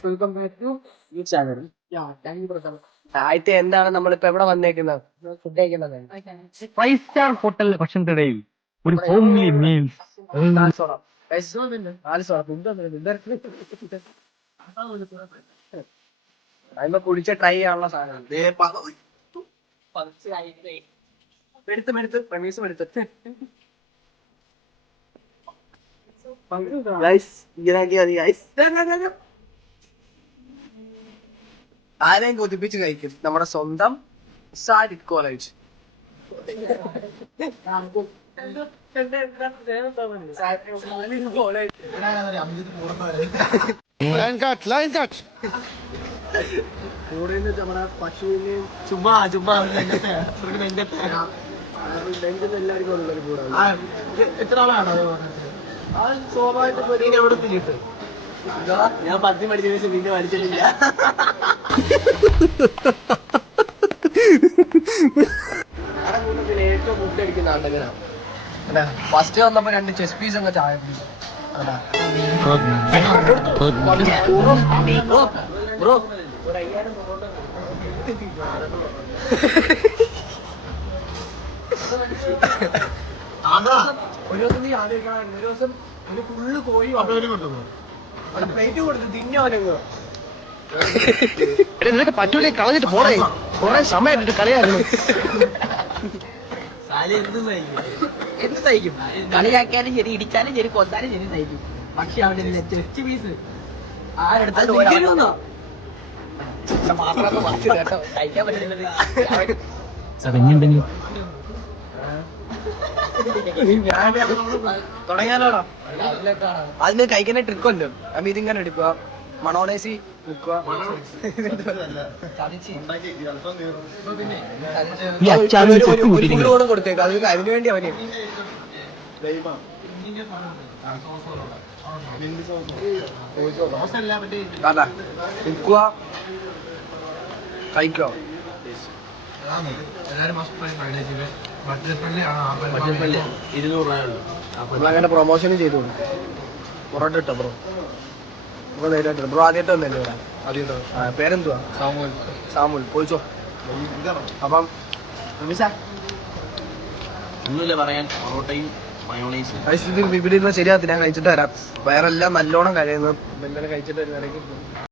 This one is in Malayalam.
welcome back to your channel. Yeah, thank you for coming. ആദ്യത്തെ എന്താണ് നമ്മളിപ്പോ എവിടെ വന്നേക്കുന്നത്? ഫുഡ് കഴിക്കുന്നത്. 5-star ഹോട്ടലിലെ ഭക്ഷണത്തിനിടയിൽ ഒരു ഹോംലി മീൽസ്. അതിപ്പോ കുടിച്ച ട്രൈ ചെയ്യാനുള്ള സാധനം എടുത്ത് പ്രമീസും എടുത്ത് ആരെയും കൊതിപ്പിച്ച് കഴിക്കും നമ്മുടെ സ്വന്തം സാഡിറ്റ് കോളേജ്. നമ്മുടെ പശുവിനെയും ചുമ്മാ എല്ലാവർക്കും ഉള്ളൊരു കൂടാണ്. എത്ര ആളാണ് സ്വാഭാവികമായിട്ട് എവിടെ തിരിട്ട് ഞാൻ 10 പഠിച്ച ശേഷം പിന്നെ പഠിച്ചിട്ടില്ല. കൂട്ടത്തിൽ ഏറ്റവും ഫുഡ് അടിക്കുന്ന ആണ്ടകനാണ്. ഫസ്റ്റ് വന്നപ്പോ 2 ചെസ് പീസ് അങ്ങ് ചായ പിടിച്ചു. ബ്രോ ഒരു 5000 ഒരു ദിവസം നീ ആദ്യം ഒരു ദിവസം ഒരു ഫുള്ള് കോഴി പ്ലേറ്റ് കൊടുത്ത് തിന്നോനങ്ങ് നിനക്ക് പറ്റൂലേ കളഞ്ഞിട്ട് പോണേ. കുറെ സമയമായിട്ട് കളിയായിരുന്നു. എന്ത് സഹിക്കും? കളിയാക്കിയാലും ശരി, ഇടിച്ചാലും ശരി, കൊന്നാലും ശരി സഹിക്കും. പക്ഷെ അവിടെ ചെസ്റ്റ് പീസ് ആരെടുത്താലും കഴിക്കാൻ പറ്റുന്നത്. തുടങ്ങിയാലോടാ. അതിന് കഴിക്കുന്ന ട്രിക്കുമല്ലോ. അപ്പൊ ഇതിങ്ങനെ എടുക്കുക, മണോണൈസി വെക്കുക, കൂടെ കൊടുത്തേക്ക്. അതിന് വേണ്ടി അവന് നിൽക്കുക, കഴിക്കുക. അങ്ങനെ പ്രൊമോഷനും ചെയ്തു പൊറോട്ട ഇട്ടോ ബ്രോ. ബ്രോ നേരിട്ട് ബ്രോ ആദ്യമായിട്ട് വന്നല്ലേ ഇവിടെ? ആദ്യമായിട്ട്. പേരെന്തുവാ? സാമുൽ. പോയിച്ചോ. അപ്പം ഒന്നുമില്ല പറയാൻ. പൊറോട്ടയും മയോണൈസും ഇവിടെ ഇരുന്ന് ശരിയാകത്തില്ല. ഞാൻ കഴിച്ചിട്ട് വരാം. വയറെല്ലാം നല്ലോണം കഴിയുന്നു. എന്തെങ്കിലും കഴിച്ചിട്ട് വരുന്ന ഇടയ്ക്ക്